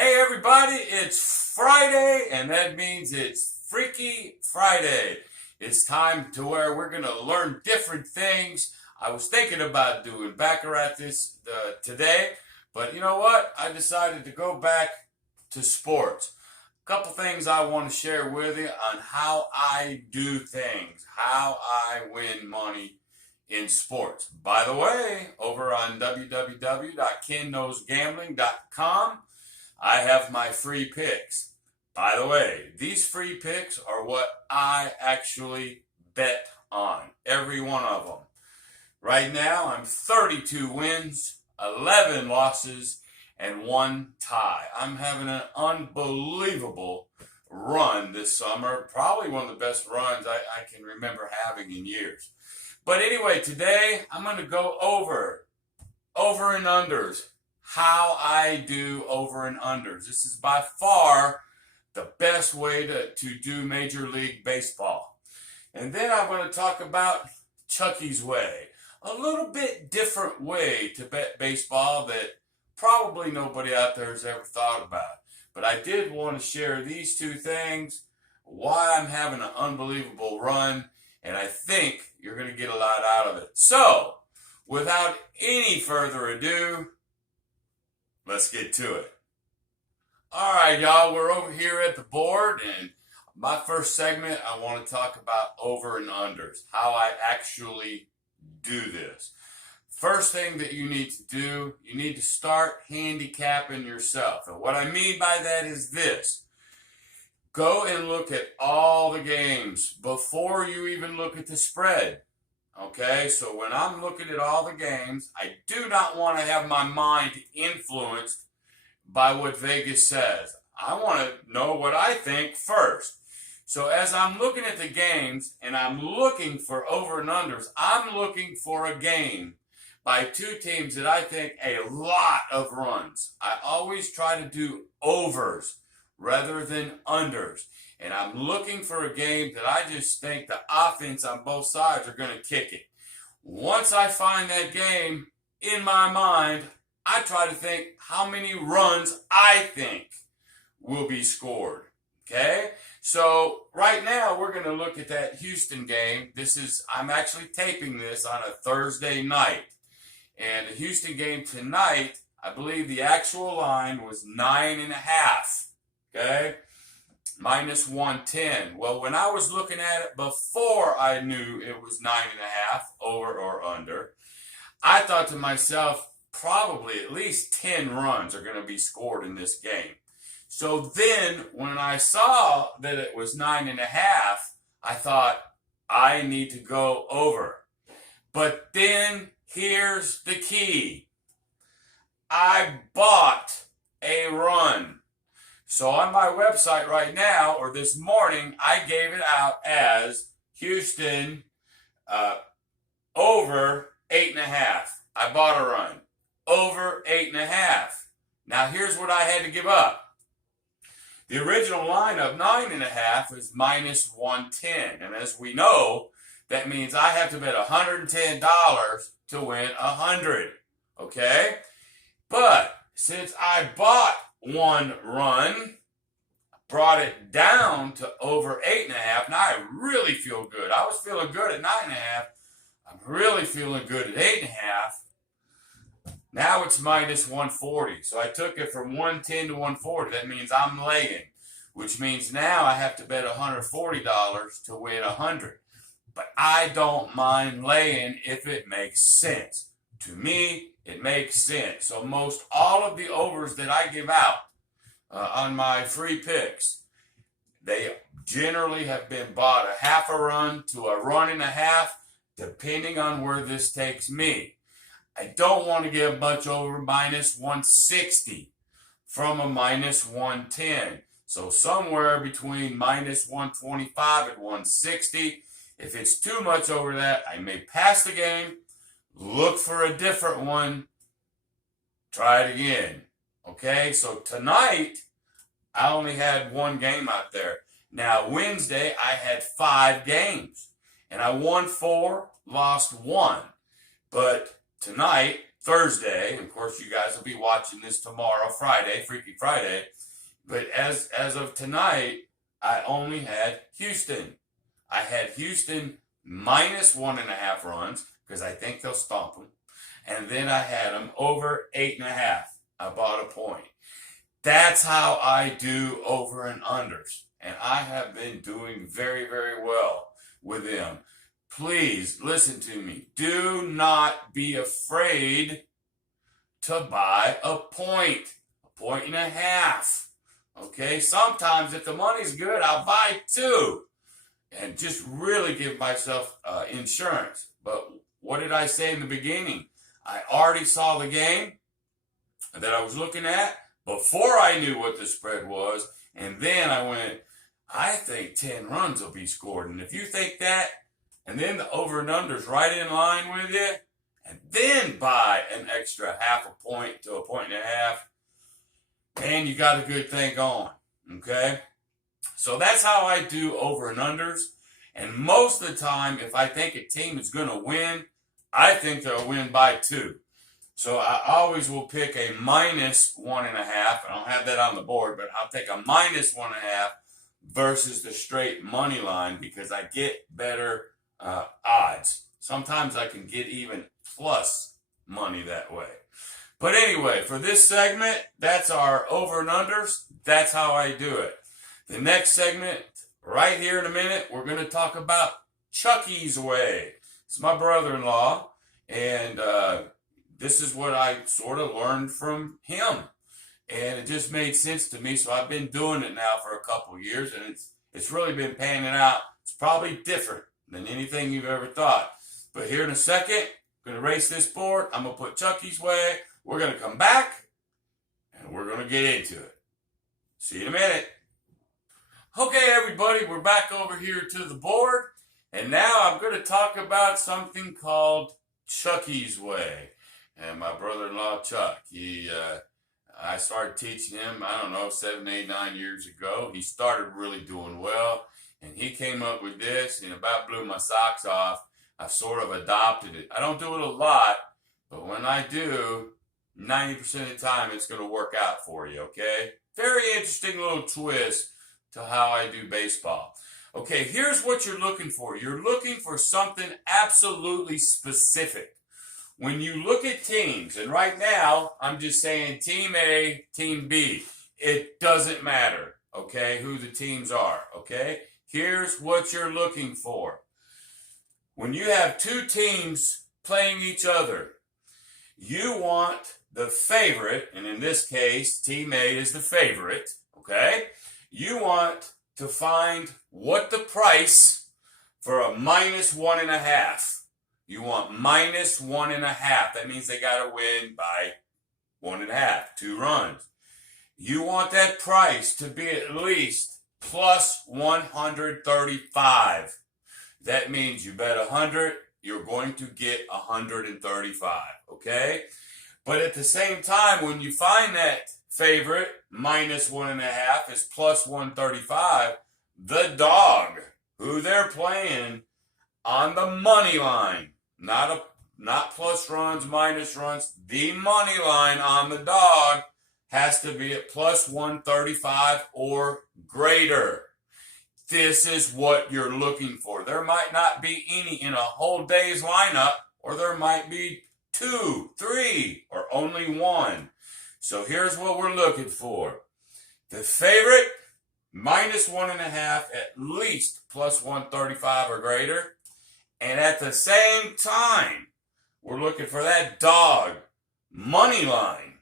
Hey everybody, it's Friday, and that means it's Freaky Friday. It's time to where we're going to learn different things. I was thinking about doing Baccarat today, but you know what? I decided to go back to sports. A couple things I want to share with you on how I do things, how I win money in sports. By the way, over on www.Kenknowsgambling.com, I have my free picks. By the way, these free picks are what I actually bet on, every one of them. Right now, I'm 32 wins, 11 losses, and 1 tie. I'm having an unbelievable run this summer. Probably one of the best runs I can remember having in years. But anyway, today I'm going to go over and unders. How I do over and unders. This is by far the best way to do Major League Baseball. And then I'm going to talk about Chucky's way. A little bit different way to bet baseball that probably nobody out there has ever thought about. But I did want to share these two things, why I'm having an unbelievable run, and I think you're going to get a lot out of it. So, without any further ado, let's get to it. All right, y'all, we're over here at the board, and my first segment, I want to talk about over and unders, how I actually do this. First thing that you need to do, you need to start handicapping yourself. And what I mean by that is this. Go and look at all the games before you even look at the spread. Okay, so when I'm looking at all the games, I do not want to have my mind influenced by what Vegas says. I want to know what I think first. So as I'm looking at the games and I'm looking for over and unders, I'm looking for a game by two teams that I think a lot of runs. I always try to do overs rather than unders. And I'm looking for a game that I just think the offense on both sides are going to kick it. Once I find that game in my mind, I try to think how many runs I think will be scored. Okay? So right now we're going to look at that Houston game. I'm actually taping this on a Thursday night. And the Houston game tonight, I believe the actual line was 9.5. Okay? Minus 110. Well, when I was looking at it before I knew it was 9.5, over or under, I thought to myself, probably at least 10 runs are going to be scored in this game. So then, when I saw that it was 9.5, I thought, I need to go over. But then, here's the key. I bought a run. So on my website right now, or this morning, I gave it out as Houston over 8.5. I bought a run. Over 8.5. Now here's what I had to give up. The original line of 9.5 is minus 110. And as we know, that means I have to bet $110 to win 100. Okay? But since I bought one run, brought it down to over 8.5. Now I really feel good. I was feeling good at 9.5. I'm really feeling good at 8.5. Now it's minus 140. So I took it from 110 to 140. That means I'm laying, which means now I have to bet $140 to win 100. But I don't mind laying if it makes sense. To me, it makes sense. So most all of the overs that I give out on my free picks, they generally have been bought a half a run to a run and a half, depending on where this takes me. I don't want to get much over minus 160 from a minus 110. So somewhere between minus 125 and 160. If it's too much over that, I may pass the game, look for a different one, try it again. Okay, so tonight, I only had one game out there. Now, Wednesday, I had 5 games. And I won 4, lost 1. But tonight, Thursday. Of course, you guys will be watching this tomorrow, Friday, Freaky Friday. But as of tonight, I only had Houston. I had Houston minus 1.5 runs because I think they'll stomp them. And then I had them over 8.5. I bought a point. That's how I do over and unders. And I have been doing very, very well with them. Please listen to me. Do not be afraid to buy a point, 1.5. Okay, sometimes if the money's good, I'll buy 2 and just really give myself insurance. But what did I say in the beginning? I already saw the game that I was looking at before I knew what the spread was. And then I went, I think 10 runs will be scored. And if you think that, and then the over and under's right in line with you, and then buy an extra 0.5 point to 1.5, and you got a good thing going, okay? So that's how I do over and unders. And most of the time, if I think a team is going to win, I think they'll win by 2. So I always will pick a minus 1.5. I don't have that on the board, but I'll take a minus 1.5 versus the straight money line because I get better odds. Sometimes I can get even plus money that way. But anyway, for this segment, that's our over and unders. That's how I do it. The next segment, right here in a minute, we're going to talk about Chucky's Way. It's my brother-in-law, and this is what I sort of learned from him. And it just made sense to me, so I've been doing it now for a couple years, and it's really been panning out. It's probably different than anything you've ever thought. But here in a second, I'm going to erase this board. I'm going to put Chucky's Way. We're going to come back, and we're going to get into it. See you in a minute. Okay, everybody, we're back over here to the board, and now I'm going to talk about something called Chucky's Way. And my brother-in-law, Chuck, I started teaching him, I don't know, 7, 8, 9 years ago. He started really doing well, and he came up with this, and about blew my socks off. I've sort of adopted it. I don't do it a lot, but when I do, 90% of the time, it's going to work out for you, okay? Very interesting little twist to how I do baseball. Okay, here's what you're looking for. You're looking for something absolutely specific. When you look at teams, and right now, I'm just saying Team A, Team B. It doesn't matter, okay, who the teams are, okay? Here's what you're looking for. When you have two teams playing each other, you want the favorite, and in this case, Team A is the favorite, okay? You want to find what the price for a minus 1.5. You want minus 1.5. That means they got to win by 1.5, 2 runs. You want that price to be at least plus 135. That means you bet 100, you're going to get 135, okay? But at the same time, when you find that favorite, minus 1.5 is plus 135, the dog, who they're playing on the money line, not plus runs, minus runs, the money line on the dog has to be at plus 135 or greater. This is what you're looking for. There might not be any in a whole day's lineup, or there might be 2, 3, or only 1. So here's what we're looking for. The favorite, minus 1.5, at least plus 135 or greater. And at the same time, we're looking for that dog money line,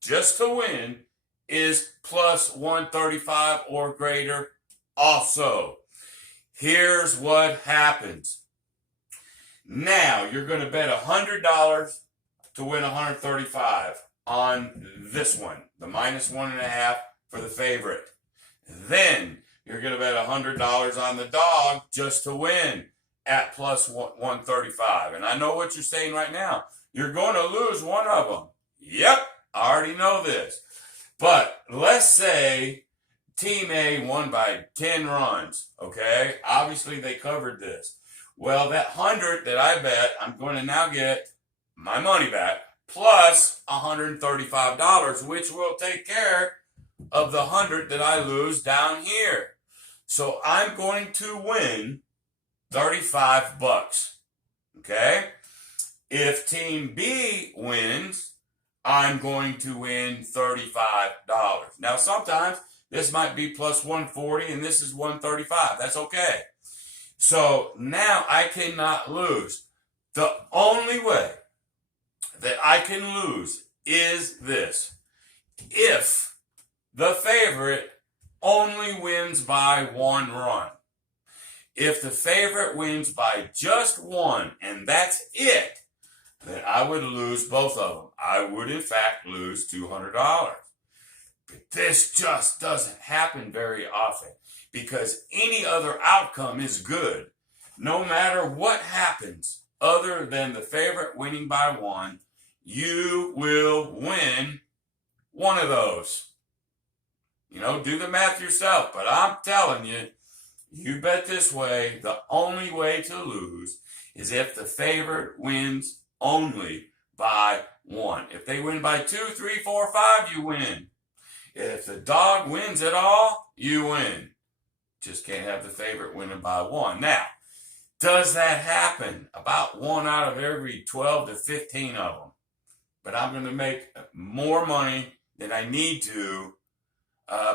just to win, is plus 135 or greater also. Here's what happens. Now, you're going to bet $100 to win 135 on this one, the minus 1.5 for the favorite. Then, you're going to bet $100 on the dog just to win at plus 135. And I know what you're saying right now. You're going to lose one of them. Yep, I already know this. But let's say Team A won by 10 runs, okay? Obviously, they covered this. Well, that 100 that I bet, I'm going to now get my money back, plus $135, which will take care of the 100 that I lose down here. So I'm going to win 35 bucks. Okay? If Team B wins, I'm going to win $35. Now, sometimes this might be plus 140 and this is 135. That's okay. So now I cannot lose. The only way that I can lose is this. If the favorite only wins by 1 run. If the favorite wins by just 1, and that's it, then I would lose both of them. I would, in fact, lose $200. But this just doesn't happen very often because any other outcome is good. No matter what happens, other than the favorite winning by 1, you will win one of those. You know, do the math yourself, but I'm telling you, you bet this way, the only way to lose is if the favorite wins only by 1. If they win by 2, 3, 4, 5, you win. If the dog wins at all, you win. Just can't have the favorite winning by 1. Now, does that happen? About 1 out of every 12 to 15 of them. But I'm going to make more money than I need to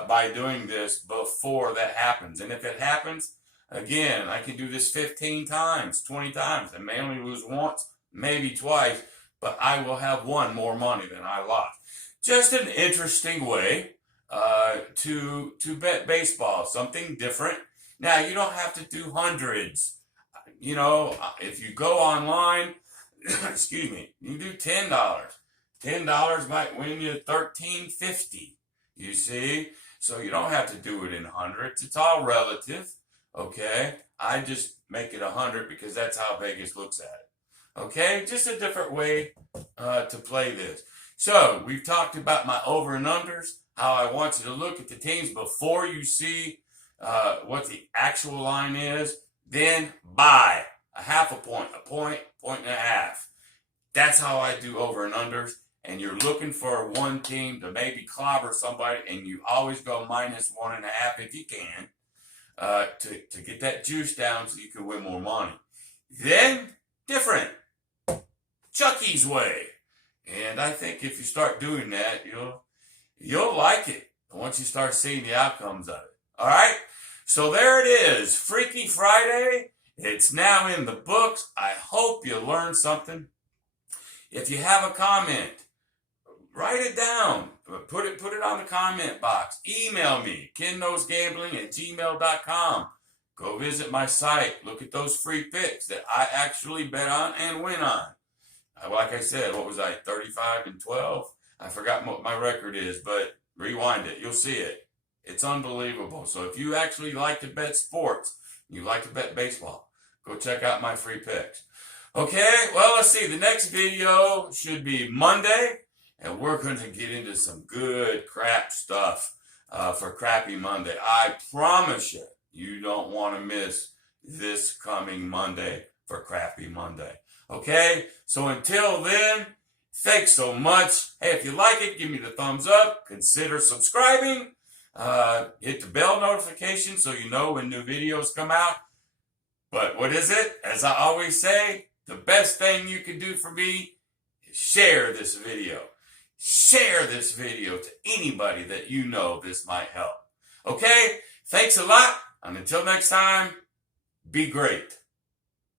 by doing this before that happens. And if it happens, again, I can do this 15 times, 20 times. I may only lose once, maybe twice, but I will have won more money than I lost. Just an interesting way to bet baseball, something different. Now, you don't have to do hundreds. You know, if you go online, excuse me, you do $10. $10 might win you $13.50. You see? So you don't have to do it in hundreds. It's all relative. Okay? I just make it 100 because that's how Vegas looks at it. Okay? Just a different way to play this. So we've talked about my over and unders, how I want you to look at the teams before you see what the actual line is. Then buy a half a point, point and a half. That's how I do over and unders. And you're looking for one team to maybe clobber somebody, and you always go minus 1.5 if you can to get that juice down so you can win more money. Then, different. Chucky's way. And I think if you start doing that, you'll like it once you start seeing the outcomes of it. All right? So there it is. Freaky Friday. It's now in the books. I hope you learned something. If you have a comment, write it down. Put it on the comment box. Email me, Kenknowsgambling@gmail.com. Go visit my site. Look at those free picks that I actually bet on and win on. Like I said, what was I, 35-12? I forgot what my record is, but rewind it. You'll see it. It's unbelievable. So if you actually like to bet sports, you like to bet baseball, go check out my free picks. Okay, well, let's see. The next video should be Monday, and we're going to get into some good crap stuff for Crappy Monday. I promise you, you don't want to miss this coming Monday for Crappy Monday. Okay, so until then, thanks so much. Hey, if you like it, give me the thumbs up. Consider subscribing. Hit the bell notification so you know when new videos come out. But what is it? As I always say, the best thing you can do for me is share this video. Share this video to anybody that you know this might help. Okay? Thanks a lot. And until next time, be great.